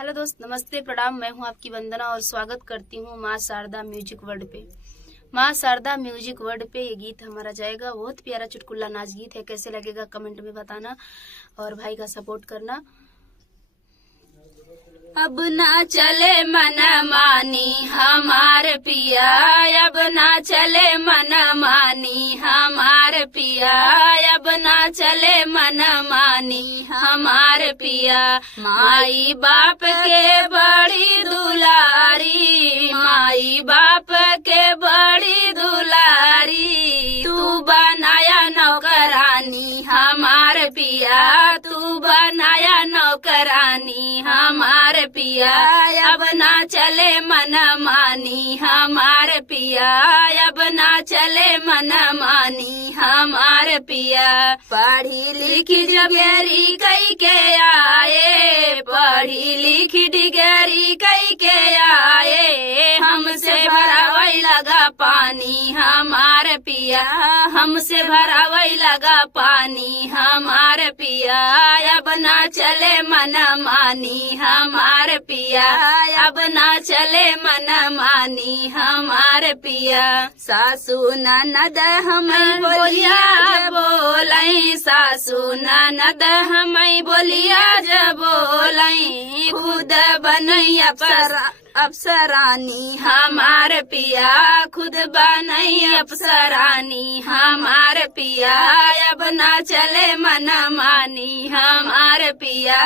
Hello दोस्त, नमस्ते, प्रणाम। मैं हूं आपकी वंदना और स्वागत करती हूं माँ शारदा म्यूजिक वर्ल्ड पे। माँ शारदा म्यूजिक वर्ल्ड पे ये गीत हमारा जाएगा। बहुत प्यारा चुटकुला नाच गीत है। कैसे लगेगा कमेंट में बताना और भाई का सपोर्ट करना। अब ना चले मन मानी हमार पिया, अब ना चले मन मानी हमार पिया, अब ना चले मन मानी हमार पिया। माई बाप के बड़ी दुलारी, माई बाप के बड़ी दुलारी, तू बनाया नौकरानी हमार पिया, तू बनाया नौकरानी हमार पिया। अब ना चले मन मानी हमार पिया, अब ना चले मन मानी हमार पिया। पढ़ी लिखी डिग्री कई के आए, पढ़ी लिखी डिग्री कई के आए, हमसे भरावई लगा पानी हमार पिया, हमसे भरावई लगा पानी हमार पिया। अब ना चले मन मानी हमार पिया, अब ना चले मन मानी हमार पिया। सासू ननद हमें बोलिया बोलई, सासू ननद हमें बोलिया जब बोलई, खुद बनई अप्सरानी हमार पिया, खुद बनई अप्सरानी हमार पिया। अब ना चले मन मानी हमार पिया,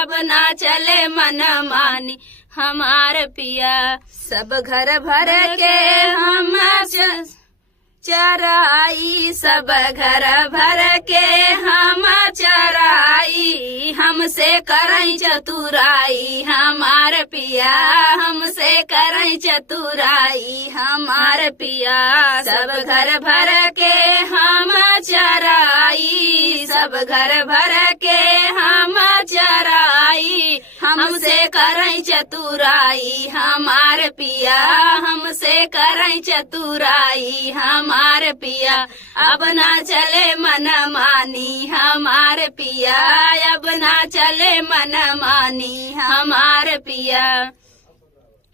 अब ना चले मन मानी हमार पिया। सब घर भर के हम चराई, सब घर भर के हम चराई, हमसे करई चतुराई हमार पिया, हमसे करई चतुराई हमार पिया। सब घर भर के हम चराई, सब घर भर के हम चराई, हमसे करई चतुराई हमार पिया, हमसे करई चतुराई हमार पिया। अब ना चले मन मानी हमार पिया, अब ना चले मन मानी हमार पिया।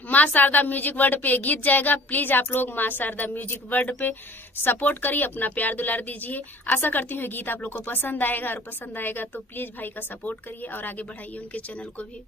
माँ शारदा म्यूजिक वर्ल्ड पे गीत जाएगा। प्लीज आप लोग माँ शारदा म्यूजिक वर्ल्ड पे सपोर्ट करिए, अपना प्यार दुलार दीजिए। आशा करती हूँ गीत आप लोग को पसंद आएगा और पसंद आएगा तो प्लीज भाई का सपोर्ट करिए और आगे बढ़ाइए उनके चैनल को भी।